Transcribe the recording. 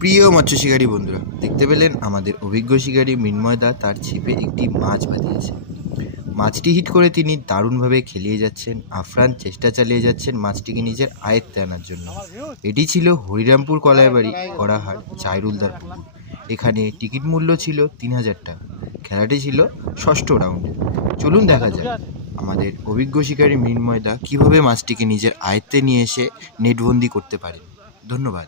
প্রিয় মৎস্য শিকারী বন্ধুরা, দেখতে পেলেন আমাদের অভিজ্ঞ শিকারী মৃন্ময় দা তার ছিপে একটি মাছ বাঁধিয়েছে। মাছটি হিট করে তিনি দারুণভাবে খেলিয়ে যাচ্ছেন। আফরান চেষ্টা চালিয়ে যাচ্ছেন মাছটিকে নিজের আয়ত্তে আনার জন্য। এটি ছিল হরিরামপুর কলাইবাড়ি গড়াহাট চাইরুলদার পুকুর। এখানে টিকিট মূল্য ছিল ৩,০০০ টাকা। খেলাটি ছিল ষষ্ঠ রাউন্ডে। চলুন দেখা যাক আমাদের অভিজ্ঞ শিকারী মৃন্ময় দা কীভাবে মাছটিকে নিজের আয়ত্তে নিয়ে এসে নেটবন্দি করতে পারেন। ধন্যবাদ।